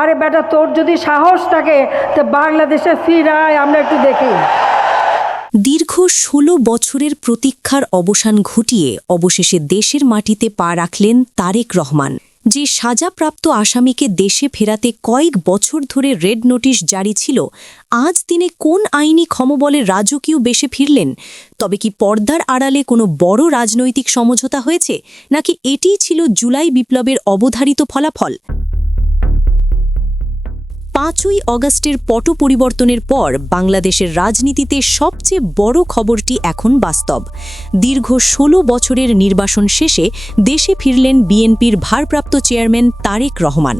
আরে বেটা, তোর যদি সাহস থাকে, তো বাংলাদেশে ফিরায়, আমরা একটু দেখি। দীর্ঘ ষোলো বছরের প্রতীক্ষার অবসান ঘটিয়ে অবশেষে দেশের মাটিতে পা রাখলেন তারেক রহমান। যে সাজাপ্রাপ্ত আসামিকে দেশে ফেরাতে কয়েক বছর ধরে রেড নোটিশ জারি ছিল, আজ তিনি কোন আইনি ক্ষমবলে রাজকীয় বেশে ফিরলেন? তবে কি পর্দার আড়ালে কোনো বড় রাজনৈতিক সমঝোতা হয়েছে, নাকি এটিই ছিল জুলাই বিপ্লবের অবধারিত ফলাফল? পাঁচই অগস্টের পট পরিবর্তনের পর বাংলাদেশের রাজনীতিতে সবচেয়ে বড় খবরটি এখন বাস্তব। দীর্ঘ ১৬ বছরের নির্বাসন শেষে দেশে ফিরলেন বিএনপির ভারপ্রাপ্ত চেয়ারম্যান তারেক রহমান।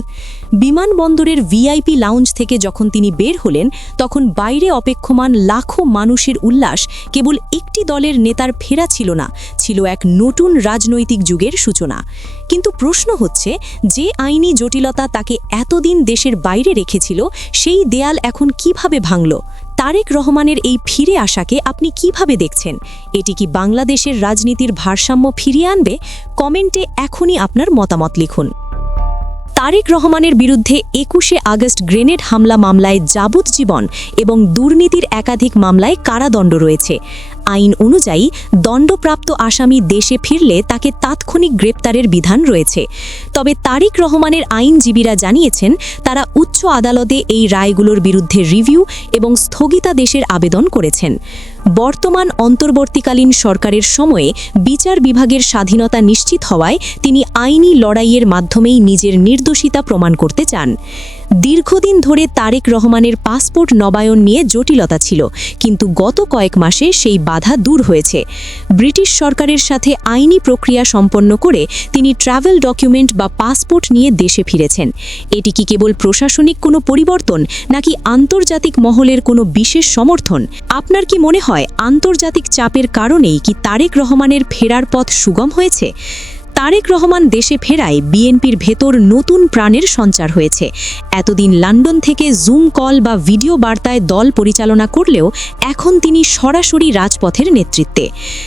বিমানবন্দরের ভিআইপি লাউঞ্জ থেকে যখন তিনি বের হলেন, তখন বাইরে অপেক্ষমান লাখো মানুষের উল্লাস কেবল একটি দলের নেতার ফেরা ছিল না, ছিল এক নতুন রাজনৈতিক যুগের সূচনা। কিন্তু প্রশ্ন হচ্ছে, যে আইনি জটিলতা তাকে এতদিন দেশের বাইরে রেখেছিল, সেই দেয়াল এখন কীভাবে ভাঙল? তারেক রহমানের এই ফিরে আসাকে আপনি কীভাবে দেখছেন? এটি কি বাংলাদেশের রাজনীতির ভারসাম্য ফিরিয়ে আনবে? কমেন্টে এখনই আপনার মতামত লিখুন। তারেক রহমানের বিরুদ্ধে একুশে আগস্ট গ্রেনেড হামলা মামলায় যাবজ্জীবন এবং দুর্নীতির একাধিক মামলায় কারাদণ্ড রয়েছে। আইন অনুযায়ী দণ্ডপ্রাপ্ত আসামি দেশে ফিরলে তাকে তাৎক্ষণিক গ্রেপ্তারের বিধান রয়েছে। তবে তারেক রহমানের আইনজীবীরা জানিয়েছেন, তারা উচ্চ আদালতে এই রায়গুলোর বিরুদ্ধে রিভিউ এবং স্থগিতাদেশের আবেদন করেছেন। বর্তমান অন্তর্বর্তীকালীন সরকারের সময়ে বিচার বিভাগের স্বাধীনতা নিশ্চিত হওয়ায় তিনি আইনি লড়াইয়ের মাধ্যমেই নিজের নির্দোষিতা প্রমাণ করতে চান। দীর্ঘদিন ধরে তারেক রহমানের পাসপোর্ট নবায়ন নিয়ে জটিলতা ছিল, কিন্তু গত কয়েক মাসে সেই বাধা দূর হয়েছে। ব্রিটিশ সরকারের সাথে আইনি প্রক্রিয়া সম্পন্ন করে তিনি ট্রাভেল ডকুমেন্ট বা পাসপোর্ট নিয়ে দেশে ফিরেছেন। এটি কি কেবল প্রশাসনিক কোনো পরিবর্তন, নাকি আন্তর্জাতিক মহলের কোনো বিশেষ সমর্থন? আপনার কি মনে হয়, আন্তর্জাতিক চাপের কারণেই কি তারেক রহমানের ফেরার পথ সুগম হয়েছে? তারেক রহমান দেশে ফেরায় বিএনপির ভেতর নতুন প্রাণের সঞ্চার হয়েছে। এতদিন লন্ডন থেকে জুম কল বা ভিডিও বার্তায় দল পরিচালনা করলেও এখন তিনি সরাসরি রাজপথের নেতৃত্বে।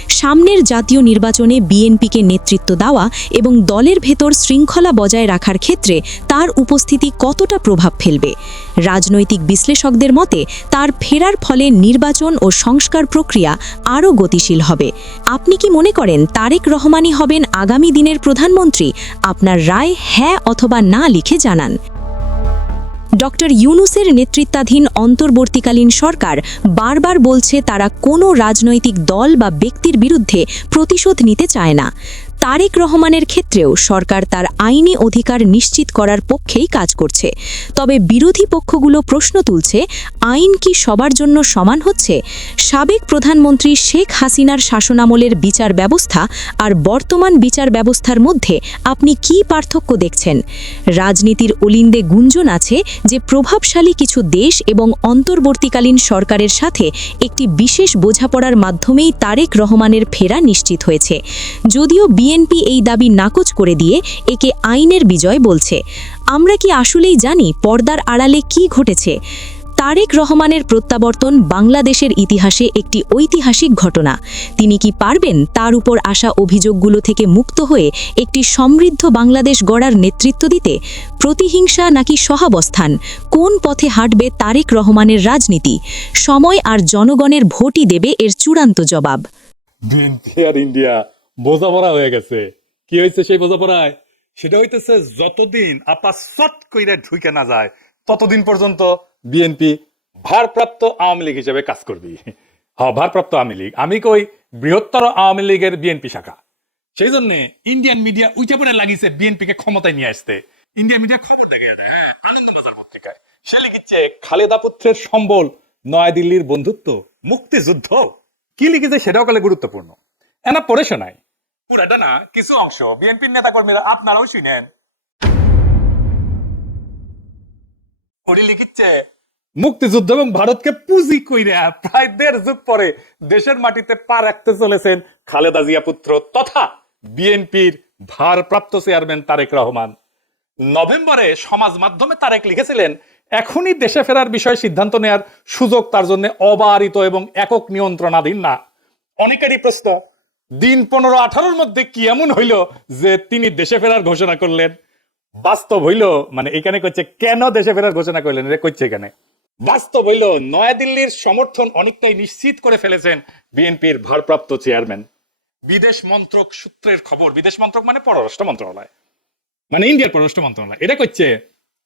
সামনের জাতীয় নির্বাচনে বিএনপিকে নেতৃত্ব দেওয়া এবং দলের ভেতর শৃঙ্খলা বজায় রাখার ক্ষেত্রে তার উপস্থিতি কতটা প্রভাব ফেলবে? রাজনৈতিক বিশ্লেষকদের মতে, তার ফেরার ফলে নির্বাচন ও সংস্কার প্রক্রিয়া আরও গতিশীল হবে। আপনি কি মনে করেন, তারেক রহমানই হবেন আগামী দিনের প্রধানমন্ত্রী আপনার রায় হ্যাঁ অথবা না লিখে জানান। ডক্টর ইউনুসের নেতৃত্বাধীন অন্তর্বর্তীকালীন সরকার বারবার বলছে তারা কোনো রাজনৈতিক দল বা ব্যক্তির বিরুদ্ধে প্রতিশোধ নিতে চায় না। তারেক রহমানের ক্ষেত্রেও সরকার তার আইনি অধিকার নিশ্চিত করার পক্ষেই কাজ করছে। তবে বিরোধী পক্ষগুলো প্রশ্ন তুলছে, আইন কি সবার জন্য সমান হচ্ছে? সাবেক প্রধানমন্ত্রী শেখ হাসিনার শাসনামলের বিচার ব্যবস্থা আর বর্তমান বিচার ব্যবস্থার মধ্যে আপনি কি পার্থক্য দেখছেন? রাজনীতির অলিন্দে গুঞ্জন আছে যে প্রভাবশালী কিছু দেশ এবং অন্তর্বর্তীকালীন সরকারের সাথে একটি বিশেষ বোঝাপড়ার মাধ্যমেই তারেক রহমানের ফেরা নিশ্চিত হয়েছে। যদিও বিএনপি এই দাবি নাকচ করে দিয়ে একে আইনের বিজয় বলছে। আমরা কি আসলেই জানি পর্দার আড়ালে কি ঘটেছে? তারেক রহমানের প্রত্যাবর্তন বাংলাদেশের ইতিহাসে একটি ঐতিহাসিক ঘটনা। তিনি কি পারবেন তার উপর আসা অভিযোগগুলো থেকে মুক্ত হয়ে একটি সমৃদ্ধ বাংলাদেশ গড়ার নেতৃত্ব দিতে? প্রতিহিংসা নাকি সহাবস্থান? কোন পথে হাঁটবে তারেক রহমানের রাজনীতি? সময় আর জনগণের ভোটই দেবে এর চূড়ান্ত জবাব। ইন্ডিয়া বোঝাপড়া হয়ে গেছে। কি হয়েছে সেই বোঝাপড়ায়? সেটা হইতেছে যতদিন আপা সট কইরা ঢুকে না যায়, ততদিন পর্যন্ত বিএনপি ভারপ্রাপ্ত আওয়ামী লীগ হিসেবে কাজ করবি। হ্যাঁ ভারপ্রাপ্ত আওয়ামী লীগ। আমি কই বৃহত্তর আওয়ামী লীগের বিএনপি শাখা। সেই জন্য ইন্ডিয়ান মিডিয়া উইটে পরে লাগিয়েছে বিএনপি কে ক্ষমতায় নিয়ে আসতে। ইন্ডিয়ান মিডিয়া খবর দেখে দেয় হ্যাঁ আনন্দবাজার পত্রিকায়। সে লিখিচ্ছে খালেদা পুত্রের সম্বল নয়াদিল্লির বন্ধুত্ব, মুক্তিযুদ্ধ। কি লিখেছে সেটাও কালে গুরুত্বপূর্ণ। এনা পড়ে শোনায়। পুরাটা না কিছু অংশ বিএনপির আপনারাও শুনেন। লিখিচ্ছে, মুক্তিযুদ্ধ এবং ভারতকে পুঁজি প্রায় দেড় যুগ পরে দেশের মাটিতে পা রাখতে চলেছেন খালেদা জিয়া পুত্র তথা বিএনপির ভারপ্রাপ্ত চেয়ারম্যান তারেক রহমান। নভেম্বরে সমাজ মাধ্যমে তারেক লিখেছিলেন, এখনই দেশে ফেরার বিষয়ে সিদ্ধান্ত নেয়ার সুযোগ তার জন্য অবারিত এবং একক নিয়ন্ত্রণাধীন না। অনেকেরই প্রশ্ন দিন পনেরো আঠারোর মধ্যে কি এমন হইল যে তিনি দেশে ফেরার ঘোষণা করলেন? বাস্তব হইল মানে এখানে করছে কেন দেশে ফেরার ঘোষণা করলেন? এটা করছে এখানে। বাস্তব হইল, নয়াদিল্লির সমর্থন অনেকটাই নিশ্চিত করে ফেলেছেন বিএনপির ভারপ্রাপ্ত চেয়ারম্যান। বিদেশ মন্ত্রক সূত্রের খবর, বিদেশ মন্ত্রক মানে পররাষ্ট্র মন্ত্রণালয়। মানে ইন্ডিয়ার পররাষ্ট্র মন্ত্রণালয়। এটা করছে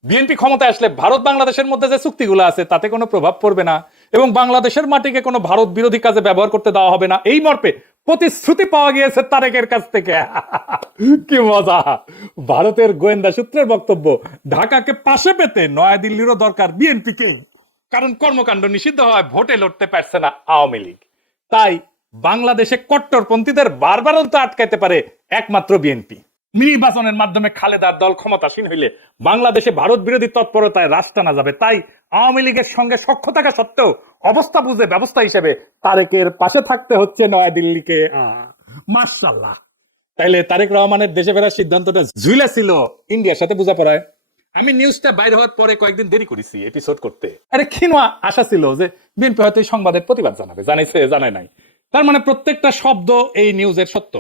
বিএনপি ক্ষমতায় আসলে ভারত বাংলাদেশের মধ্যে যে চুক্তিগুলো আছে, তাতে কোনো প্রভাব পড়বে না এবং বাংলাদেশের মাটিকে কোনো ভারত বিরোধী কাজে ব্যবহার করতে দেওয়া হবে না। এই মর্পে প্রতিশ্রুতি পাওয়া গিয়েছে তারেকের কাছ থেকে। কি মজা। ভারতের গোয়েন্দা সূত্রের বক্তব্য, ঢাকাকে পাশে পেতে নয়াদিল্লিরও দরকার বিএনপিকে কারণ কর্মকাণ্ড নিষিদ্ধ হয় ভোটে লড়তে পারছে না আওয়ামী লীগ। তাই বাংলাদেশে কট্টরপন্থীদের বারবারন্ত আটকাইতে পারে একমাত্র বিএনপি। নির্বাচনের মাধ্যমে খালেদার দল ক্ষমতাসীন হইলে বাংলাদেশে ভারত বিরোধী তৎপরতায় রাশ টানা যাবে। তাই আওয়ামী লীগের সঙ্গে সখ্য থাকা সত্ত্বেও অবস্থা বুঝে ব্যবস্থা হিসেবে তারেকের পাশে থাকতে হচ্ছে নয়াদিল্লিকে। মার্শাল্লাহ তাইলে তারেক রহমানের দেশে ফেরার সিদ্ধান্তটা ঝুলে ছিল ইন্ডিয়ার সাথে বোঝা পড়ায় আমি নিউজটা বাইরে হওয়ার পরে কয়েকদিন দেরি করেছি এপিসোড করতে। আরে ক্ষীণা আশা ছিল যে বিএনপি হয়তো এই সংবাদের প্রতিবাদ জানাবে। জানাইছে জানায় নাই। তার মানে প্রত্যেকটা শব্দ এই নিউজের সত্য।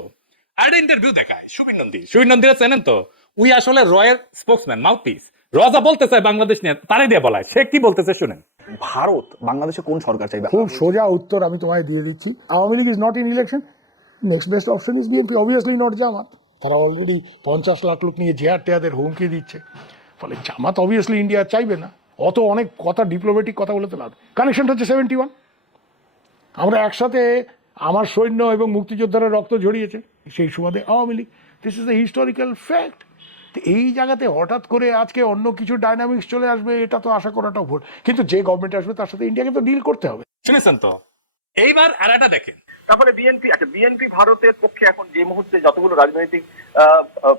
আর ইন্টারভিউ দেখায়। সুবিন নন্দী। সুবিন নন্দীরা চেনেন তো উই আসলে রয়ের স্পোক্সম্যান মাউথপিস রজা বলতে চায় বাংলাদেশ নিয়ে তারাই দিয়ে বলায়। সে কি বলতেছে শুনেন। ভারত বাংলাদেশে কোন সরকার চাইবে? খুব সোজা উত্তর আমি তোমায় দিয়ে দিচ্ছি। Awami League is not in election next best option is BNP obviously not Jamaat. তারা অলরেডি পঞ্চাশ লাখ লোক নিয়ে জেহার টেয়াদের হুমকি দিচ্ছে। ফলে জামাত অবভিয়াসলি ইন্ডিয়া চাইবে না। অত অনেক কথা ডিপ্লোমেটিক কথা বলে তো লাভ। কানেকশনটা হচ্ছে সেভেন্টি ওয়ান আমরা একসাথে আমার সৈন্য এবং মুক্তিযোদ্ধারা রক্ত ঝরিয়েছে, সেই সুবাদে Awami League. This is the historical fact তো এই জায়গাতে হঠাৎ করে আজকে অন্য কিছু ডাইনামিক্স চলে আসবে, এটা তো আশা করাটাও ভুল। কিন্তু যে গভর্নমেন্ট আসবে, তার সাথে ইন্ডিয়াকে তো ডিল করতে হবে। শুনেছেন তো? এইবার আর দেখেন। তারপরে বিএনপি আচ্ছা বিএনপি ভারতের পক্ষে এখন যে মুহূর্তে যতগুলো রাজনৈতিক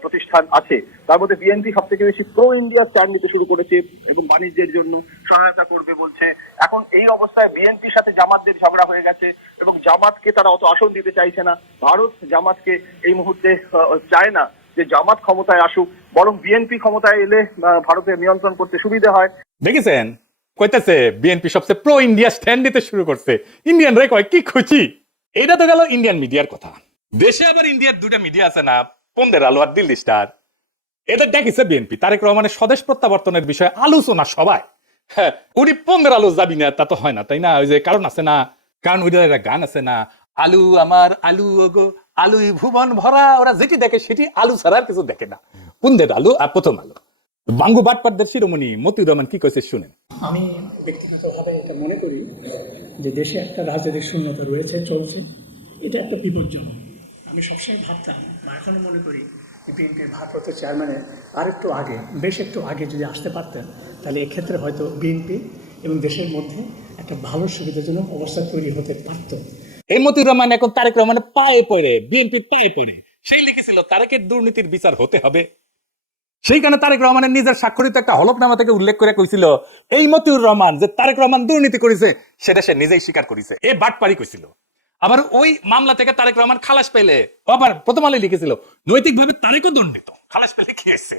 প্রতিষ্ঠান আছে তার মধ্যে বিএনপি সব থেকে বেশি প্রো ইন্ডিয়া স্ট্যান্ড নিতে শুরু করেছে এবং বাণিজ্যের জন্য সহায়তা করবে বলছে। এখন এই অবস্থায় বিএনপির সাথে জামাতদের ঝগড়া হয়ে গেছে এবং জামাতকে তারা অত আসন দিতে চাইছে না। ভারত জামাতকে এই মুহূর্তে চায় না যে জামাত ক্ষমতায় আসুক বরং বিএনপি ক্ষমতায় এলে আহ, ভারতের নিয়ন্ত্রণ করতে সুবিধা হয়। দেখেছেন? কইতেছে বিএনপি সবচেয়ে প্রো ইন্ডিয়া স্ট্যান্ড দিতে শুরু করছে। ইন্ডিয়ান রে কয় কি খুশি? এটা তো গেল ইন্ডিয়ান মিডিয়ার কথা। দেশে আবার ইন্ডিয়ার দুটা মিডিয়া আছে না? পন্দের আলো আর দিল্লি স্টার এটা দেখেছে বিএনপি তারেক রহমানের স্বদেশ প্রত্যাবর্তনের বিষয়ে আলোচনা সবাই। হ্যাঁ উনি পন্দের আলো যাবি না তা তো হয় না তাই না? ওই যে কারণ আছে না? কারণ ওইটার একটা গান আছে না? আলু আমার আলু ওগো আলুই ভুবন ভরা ওরা যেটি দেখে সেটি আলু ছাড়া আর কিছু দেখে না। পুন্দের আলু আর প্রথম আলো। বাঙ্গু বাটপাটদের শিরোমণি মতিউর রহমান কি কইছে শুনেন। আমি ব্যক্তিগতভাবে এটা মনে করি যে দেশে একটা রাজনৈতিক শূন্যতা রয়েছে চলছে। এটা একটা বিপজ্জনক। আমি সবসময় ভাবতাম বা এখনও মনে করি বিএনপির ভারপ্রাপ্ত চেয়ারম্যানের আর একটু আগে বেশ একটু আগে যদি আসতে পারতেন তাহলে এক্ষেত্রে হয়তো বিএনপি এবং দেশের মধ্যে একটা ভালো সুবিধাজনক অবস্থা তৈরি হতে পারতো। এই মতিউর রহমান এখন তারেক রহমানের পায়ে পড়ে বিএনপির পায়ে পড়ে। সেই লিখেছিল তারেকের দুর্নীতির বিচার হতে হবে। সেইখানে তারেক রহমানের নিজের স্বাক্ষরিত একটা হলফনামা থেকে উল্লেখ করে কইছিল, এই মতিউর রহমান যে তারেক রহমান দুর্নীতি করেছে, সেটা সে নিজেই স্বীকার করেছে। এ বাটপারি কইছিল। আবার ওই মামলা থেকে তারেক রহমান খালাস পেলে আবার প্রথম আলোয় লিখেছিল, নৈতিকভাবে তারেকও দণ্ডিত। খালাস পেলে কি হয়েছে?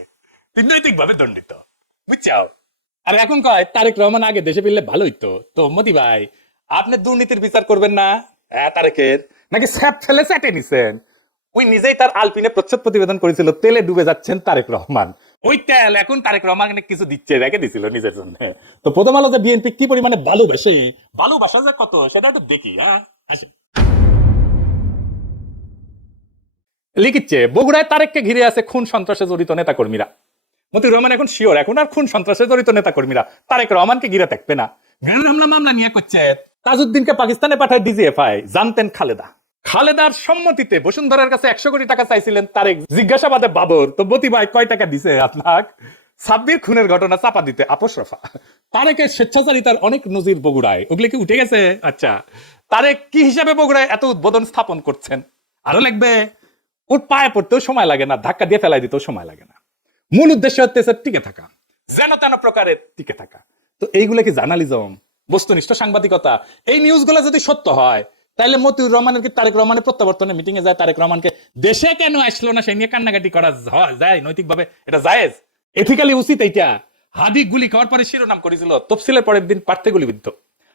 তুই নৈতিকভাবে দণ্ডিত। বুঝছাও? আর এখন কয়, তারেক রহমান আগে দেশে ফিরলে ভালো হইতো তো মতি ভাই, আপনি দুর্নীতির বিচার করবেন না? হ্যাঁ তারেকের। নাকি স্যাপ ফেলে স্যাটে নিছেন? ওই নিজেই তার আলপিনে প্রচ্ছদ প্রতিবেদন করেছিল তেলে ডুবে যাচ্ছেন তারেক রহমান। ওই তেল এখন তারেক রহমান কিছু দিচ্ছে রেখে দিছিল নিজের জন্য। তো প্রথম আলো যে বিএনপি কি পরিমাণে ভালোবাসে? ভালোবাসা যে কত সেটা একটু দেখি হ্যাঁ? আসেন। লিখিচ্ছে বগুড়ায় তারেককে ঘিরে আছে খুন সন্ত্রাসে জড়িত নেতাকর্মীরা। মতিউর রহমান এখন শিওর এখন আর খুন সন্ত্রাসে জড়িত নেতাকর্মীরা। তারেক রহমানকে ঘিরে থাকবে না। গ্রেন হামলা মামলা নিয়ে করছে। তাজউদ্দিনকে পাকিস্তানে পাঠায় ডিজিএফআই জানতেন খালেদা। খালেদার সম্মতিতে বসুন্ধরার কাছে একশো কোটি টাকা চাইছিলেন তারেক। জিজ্ঞাসাবাদে বাবর, তো মতি ভাই কয় টাকা দিছে আপনার সাব্বির খুনের ঘটনা চাপা দিতে আপোষ রফা। তারেকের স্বেচ্ছাচারিতার অনেক নজির বগুড়ায়। ওগুলো কি উঠে গেছে? আচ্ছা। তারেক কি হিসাবে বগুড়ায় এত উদ্বোধন স্থাপন করছেন? আরও লাগবে। ওর পায়ে পড়তেও সময় লাগে না, ধাক্কা দিয়ে ফেলাই দিতেও সময় লাগে না। মূল উদ্দেশ্য হচ্ছে টিকে থাকা, যেন তেন প্রকারের টিকে থাকা। তো এইগুলো কি জার্নালিজম? বস্তুনিষ্ঠ সাংবাদিকতা। এই নিউজগুলো যদি সত্য হয় তাহলে মতিউর রহমানের কি তারেক রহমানের প্রত্যাবর্তনে মিটিং এ যায়? তারেক রহমানকে দেশে কেন আসলো না? সেই নিয়ে কান্নাকাটি করা যায় নৈতিকভাবে। এটা জায়েজ। এথিক্যালি উচিত এইটা। হাদি গুলি খাওয়ার পরে শিরোনাম করেছিল। তফসিলের পরের দিন পার্থে গুলিবিদ্ধ।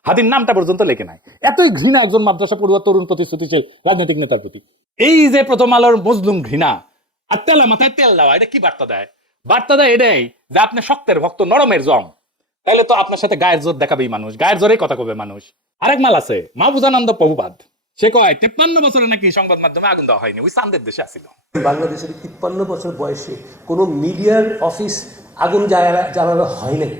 হাদির নামটা পর্যন্ত লেখে নাই। এতই ঘৃণা একজন মাদ্রাসা পড়ুয়া, তরুণ প্রতিশ্রুতি সেই রাজনৈতিক নেতার প্রতি। এই যে প্রথম আলোর মজলুম ঘৃণা, আর তেলা মাথায় তেল দেওয়া, এটা কি বার্তা দেয়? বার্তা দেয় এটাই যে আপনি শক্তের ভক্ত, নরমের জম। তাহলে তো আপনার সাথে গায়ের জোর দেখাবেই মানুষ। গায়ের জোরেই কথা কবে মানুষ? আরেক মাল আছে মাহবুজানন্দ প্রভুপাদ। সে কয় তেপ্পান্ন বছরে নাকি সংবাদ মাধ্যমে আগুন দেওয়া হয়নি? ওই চান্দের দেশে আসিল বাংলাদেশের তিপ্পান্ন বছর বয়সে কোনো মিডিয়ার অফিস আগুন জ্বালানো হয়। নাই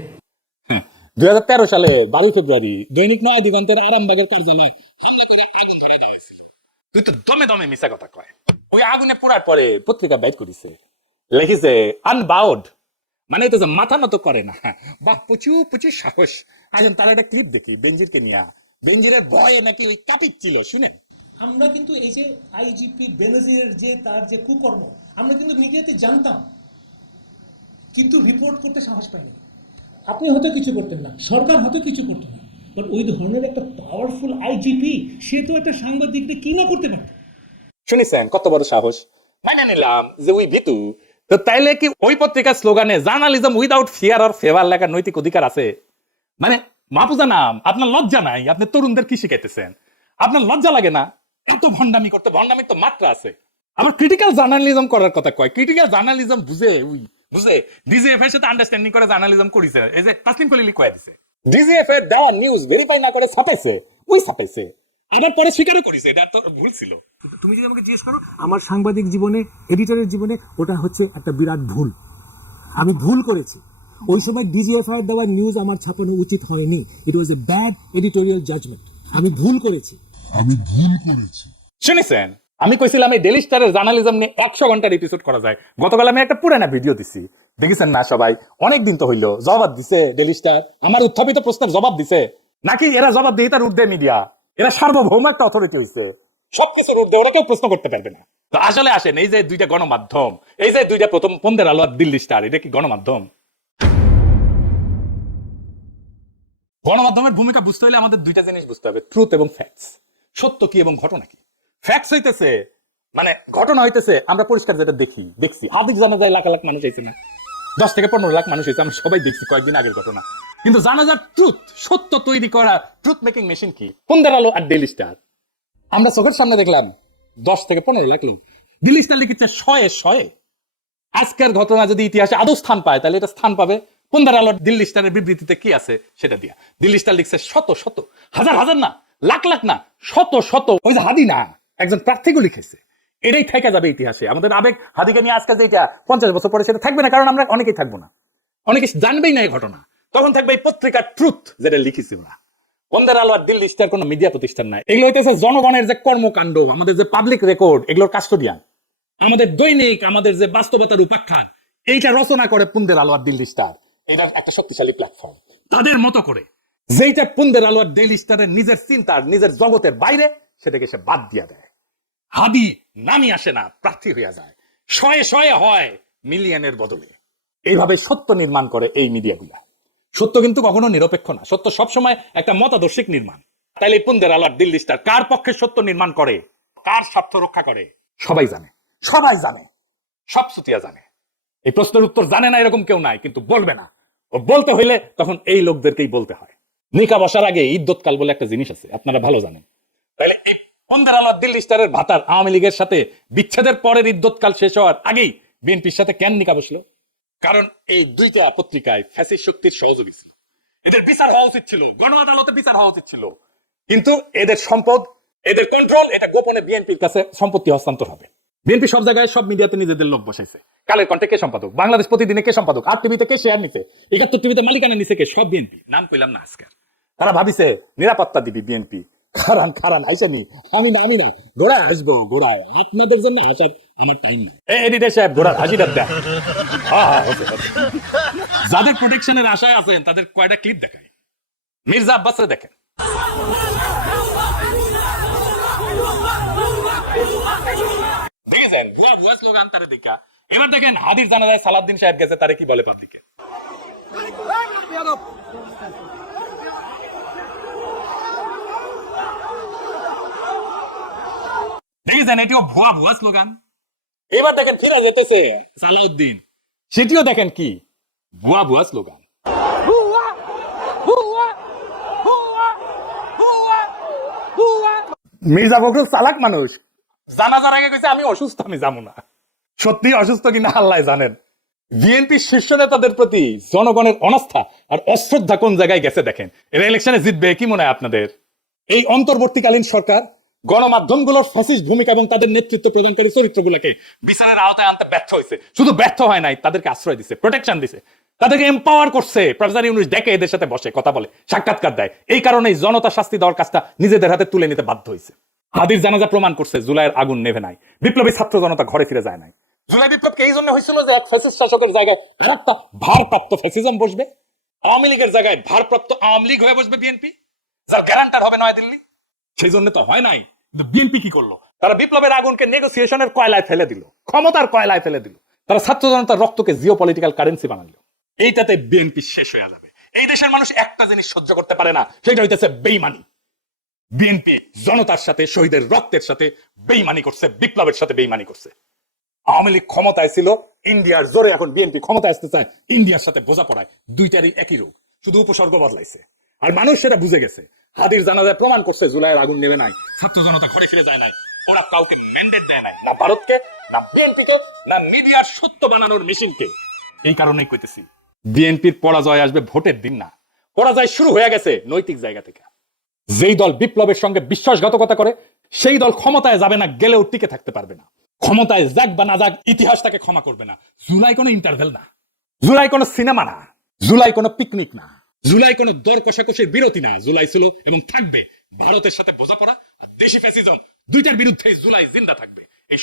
দুই হাজার তেরো সালে বারোই ফেব্রুয়ারি দৈনিক নয় দিগন্তের আরামবাগের কার্যালয় হামলা করে আগুন ধরে দেওয়া হয়েছিল তুই তো দমে দমে মিশা কথা কয়। ওই আগুনে পোড়ার পরে পত্রিকা বাইট করেছে। লিখিছে আনবাউড। মানে তো যে মাথা নত করে না। বাহ প্রচুর প্রচুর সাহস। আগে তাহলে একটা ক্লিপ দেখি বেঞ্জিরকে নিয়ে। বেঞ্জিরের ভয়ে নাকি ওই কাঁপিচ্ছিল শুনেন। আমরা কিন্তু এই যে আইজিপি বেনজিরের যে তার যে কুকর্ম আমরা কিন্তু মিডিয়াতে জানতাম। কিন্তু রিপোর্ট করতে সাহস পাইনি। আপনি হয়তো কিছু করতেন না সরকার হয়তো কিছু করতো না। বাট ওই ধরনের একটা পাওয়ারফুল আইজিপি সে তো একটা সাংবাদিককে কি না করতে পারত। শুনেছেন কত বড় সাহস। মাইনে নিলাম যে ওই ভিতু। তো তাইলে কি ওই পত্রিকার স্লোগানে journalism without fear or favour লেখার নৈতিক অধিকার আছে? মানে মাহফুজা নাম, আপনার লজ্জা নাই, আপনি তরুণদের কি শিখাইতেছেন? আপনার লজ্জা লাগে না? এত ভণ্ডামি করতে, ভণ্ডামি তো মাত্রা আছে। আবার ক্রিটিক্যাল জার্নালিজম করার কথা কয়। ক্রিটিক্যাল জার্নালিজম বুঝে, উই, বুঝে। ডিজিএফ এর সাথে আন্ডারস্ট্যান্ডিং করে জার্নালিজম করিছে। এই যে তাসলিম কলিলি কয়ে দিছে। ডিজিএফ এর দেওয়া নিউজ ভেরিফাই না করে ছাপাইছে ওই ছাপাইছে আবার পরে স্বীকারও করিছে, এটা তো ভুল ছিল। তুমি যদি আমাকে জিজ্ঞেস করো, আমার সাংবাদিক জীবনে এডিটরের জীবনে, ওটা হচ্ছে একটা বিরাট ভুল। আমি ভুল করেছি। ওই সময় ডিজিএফআই দেওয়া নিউজ আমার ছাপানো উচিত হয়নি। It was a bad editorial judgement আমি ভুল করেছি। আমি ভুল করেছি। শুনেছেন? আমি কইছিলাম এই ডেলি স্টারের জার্নালিজম নিয়ে একশো ঘণ্টার এপিসোড করা যায়। গতকাল আমি একটা পুরানা ভিডিও দিছি। দেখেছেন না সবাই? অনেক দিন তো হইল। জবাব দিছে ডেলি স্টার আমার উত্থাপিত প্রশ্নের জবাব দিছে। নাকি এরা জবাব দিয়ে তার ঊর্ধ্বে মিডিয়া এরা সার্বভৌম একটা অথরিটি হচ্ছে সবকিছুর ঊর্ধ্বে ওরা কেউ প্রশ্ন করতে পারবে না। তো আসলে আসেন এই যে দুইটা গণমাধ্যম এই যে দুইটা প্রথম পন্দের আলো দিল্লি স্টার এটা কি গণমাধ্যম? গণমাধ্যমের ভূমিকা বুঝতে হলে আমাদের দুইটা জিনিস বুঝতে হবে ট্রুথ এবং ফ্যাক্টস সত্য কি এবং ঘটনা কি? ফ্যাক্টস হইতেছে মানে ঘটনা হইতেছে, আমরা পরিষ্কার যেটা দেখি, দেখছি। হাদিক জানা যায় লাখ লাখ মানুষ হয়েছে না। দশ থেকে পনেরো লাখ মানুষ হয়েছে আমরা সবাই দেখছি কয়েকদিন আগের ঘটনা। কিন্তু জানা যায় ট্রুথ সত্য তৈরি করা ট্রুথ মেকিং মেশিন কি? পন্দের আলো আর ডেলি স্টার আমরা চোখের সামনে দেখলাম, দশ থেকে পনেরো লাখ লোক। দিল্লি স্টার লিখেছে শয়ে শয়ে। আজকের ঘটনা যদি ইতিহাসে আদৌ স্থান পায়, তাহলে এটা স্থান পাবে পন্দার আলোর দিল্লি স্টারের বিবৃতিতে কি আছে সেটা দিয়া। দিল্লি স্টার লিখছে শত শত, হাজার হাজার না, লাখ লাখ না, শত শত। ওই যে হাদি না, একজন প্রার্থীকে লিখেছে। এটাই থেকে যাবে ইতিহাসে। আমাদের আবেগ হাদিকে নিয়ে আজকাল যেটা পঞ্চাশ বছর পরে সেটা থাকবে না, কারণ আমরা অনেকেই থাকব না। অনেকে জানবেই না এই ঘটনা। তখন থাকবে এই পত্রিকার ট্রুথ যেটা লিখেছি ওরা। বন্দের আলো আর দিল্লি স্টার কোনো মিডিয়া প্রতিষ্ঠান নাই। এগুলো হইতেছে জনগণের যে কর্মকাণ্ড, আমাদের যে পাবলিক রেকর্ড এগুলোর কাস্টোডিয়ান আমাদের দৈনিক, আমাদের যে বাস্তবতার উপাখ্যান, এইটা রচনা করে পুন্দের আলো আর দিল্লি স্টার। এটা একটা শক্তিশালী প্ল্যাটফর্ম তাদের মতো করে। যেইটা পুন্দের আলো আর ডেইলি স্টারের নিজের চিন্তার নিজের জগতের বাইরে সেটাকে সে বাদ দিয়া দেয়। হাদি নামি আসে না প্রার্থী হইয়া যায়। শয়ে শয়ে হয় মিলিয়নের বদলে। এইভাবে সত্য নির্মাণ করে এই মিডিয়াগুলা। সত্য কিন্তু কখনো নিরপেক্ষ না। সত্য সবসময় একটা মতাদর্শিক নির্মাণ। তাইলে পুন্দের আলো আর দিল্লি স্টার কার পক্ষে সত্য নির্মাণ করে? কার স্বার্থ রক্ষা করে? সবাই জানে। সবাই জানে। সব সুতিয়া জানে। এই প্রশ্নের উত্তর জানে না এরকম কেউ নাই কিন্তু বলবে না। বলতে হইলে তখন এই লোকদেরকেই বলতে হয়। নিকা বসার আগে ইদ্যৎকাল বলে একটা জিনিস আছে, আপনারা ভালো জানেন। তাহলে পন্দের আলো দিল্লি স্টারের ভাতার আওয়ামী লীগের সাথে বিচ্ছেদের পরের ইদ্যৎকাল শেষ হওয়ার আগেই বিএনপির সাথে কেন নিকা বসল কারণ এই দুইটা পত্রিকায় ফ্যাসিস্ট শক্তির সহযোগী ছিল। এদের বিচার হওয়া উচিত ছিল গণ আদালতে বিচার হওয়া উচিত ছিল। কিন্তু এদের সম্পদ, এদের কন্ট্রোল এটা গোপনে বিএনপির কাছে সম্পত্তি হস্তান্তর হবে। বিএনপি সব জায়গায়, সব মিডিয়াতে নিজেদের লোক বসাইছে। কালের কণ্ঠে কে সম্পাদক? বাংলাদেশ প্রতিদিনে কে সম্পাদক? আর টিভিতে কে শেয়ার নিছে? একাত্তর টিভিতে মালিকানা নিছে কে? সব বিএনপি। নাম কইলাম না আজকের তারা ভাবিছে, নিরাপত্তা দিবি বিএনপি। খারান খারান আইসানি আমি না আমি না। ঘোড়ায় আসব ঘোড়ায় আপনাদের জন্য আসার আমার টাইম নেই। এডিটর সাহেব ঘোড়ার হাজিরা দেন। হ্যাঁ হ্যাঁ হচ্ছে। যাদের প্রোটেকশনের আশায় আছেন, তাদের কয়টা ক্লিপ দেখায় মির্জা আব্বাসরে দেখেন। ভুয়া ভুয়া স্লোগান তারে দেখা। এবার দেখেন হাদির জানা যায় সালাউদ্দিন সাহেব গেছে তারে কি বলে পাবলিকে? দেখেছেন এটিও ভুয়া ভুয়া স্লোগান এবার দেখেন ফিরে যেতেছে। সালাউদ্দিন। সেটিও দেখেন কি? ভুয়া ভুয়া স্লোগান মির্জা ফখরুল চালাক মানুষ। জানাজার আগে কইছে আমি অসুস্থ আমি যাব না। সত্যি অসুস্থ কিনা আল্লাহ জানেন। বিএনপির শীর্ষ নেতাদের প্রতি জনগণের অনাস্থা আর অশ্রদ্ধা কোন জায়গায় গেছে দেখেন? এরা ইলেকশনে জিতবে কি মনে হয় আপনাদের? এই অন্তর্বর্তীকালীন সরকার গণমাধ্যমগুলোর ফসিস ভূমিকা এবং তাদের নেতৃত্ব প্রদানকারী চরিত্রগুলোকে বিচারের আওতায় আনতে ব্যর্থ হয়েছে। শুধু ব্যর্থ হয় নাই তাদেরকে আশ্রয় দিছে প্রোটেকশন দিছে। তাদেরকে এম্পাওয়ার করছে। প্রফেসর ইউনুস ডেকে এদের সাথে বসে কথা বলে সাক্ষাৎকার দেয়। এই কারণেই জনতা শাস্তি দেওয়ার কাজটা নিজেদের হাতে তুলে নিতে বাধ্য হয়েছে। হাদির জানাজা প্রমাণ করছে, জুলাইয়ের আগুন নেভে নাই। বিপ্লবী ছাত্র জনতা ঘরে ফিরে যায় নাই। জুলাই বিপ্লবকে এই জন্য হয়েছিল যে এক ফ্যাসিস্ট শাসকের জায়গায় ভারপ্রাপ্ত ফ্যাসিজম বসবে? আওয়ামী লীগের জায়গায় ভারপ্রাপ্ত আওয়ামী লীগ হয়ে বসবে বিএনপি যার গ্যারান্টার হবে নয়াদিল্লি। সেই জন্য তো হয় নাই। কিন্তু বিএনপি কি করল? তারা বিপ্লবের আগুনকে নেগোসিয়েশনের কয়লায় ফেলে দিল, ক্ষমতার কয়লায় ফেলে দিল। তারা ছাত্র জনতার রক্তকে জিও পলিটিক্যাল কারেন্সি বানালো এইটাতে বিএনপি শেষ হয়ে যাবে। এই দেশের মানুষ একটা জিনিস সহ্য করতে পারে না, সেটা হইতেছে বেইমানি। বিএনপি জনতার সাথে, শহীদের রক্তের সাথে বেইমানি করছে, বিপ্লবের সাথে বেইমানি করছে। আওয়ামী লীগ ক্ষমতায় ছিল, ইন্ডিয়ার জোরে এখন বিএনপি ক্ষমতায় আসতে চায়, ইন্ডিয়ার সাথে বোঝা পড়ায়, দুইটারই একই রোগ, শুধু উপসর্গ বদলাইছে। আর মানুষ সেটা বুঝে গেছে, হাদির জানাজায় প্রমাণ করছে, জুলাইয়ের আগুন নেবে নাই, ছাত্র জনতা ঘরে ফিরে যায় নাই, ওরা কাউকে ম্যান্ডেট দেয় নাই, না ভারতকে, না বিএনপিকে না মিডিয়ার সত্য বানানোর মেশিনকে। এই কারণেই কইতেছি বিএনপির পরাজয় আসবে ভোটের দিন না। পরাজয় শুরু হয়ে গেছে নৈতিক জায়গা থেকে। যেই দল বিপ্লবের সঙ্গে বিশ্বাসঘাতকতা করে, সেই দল ক্ষমতায় যাবে না, গেলেও টিকে থাকতে পারবে না। ক্ষমতায় যাক বা না যাক ইতিহাস তাকে ক্ষমা করবে না। জুলাই কোনো ইন্টারভেল না। জুলাই কোনো সিনেমা না। জুলাই কোনো পিকনিক না। জুলাই কোনো দর কষাকষির বিরতি না। জুলাই ছিল এবং থাকবে। ভারতের সাথে বোঝাপড়া আর দেশি ফ্যাসিজম দুইটার বিরুদ্ধে জুলাই জিন্দা থাকবে। এই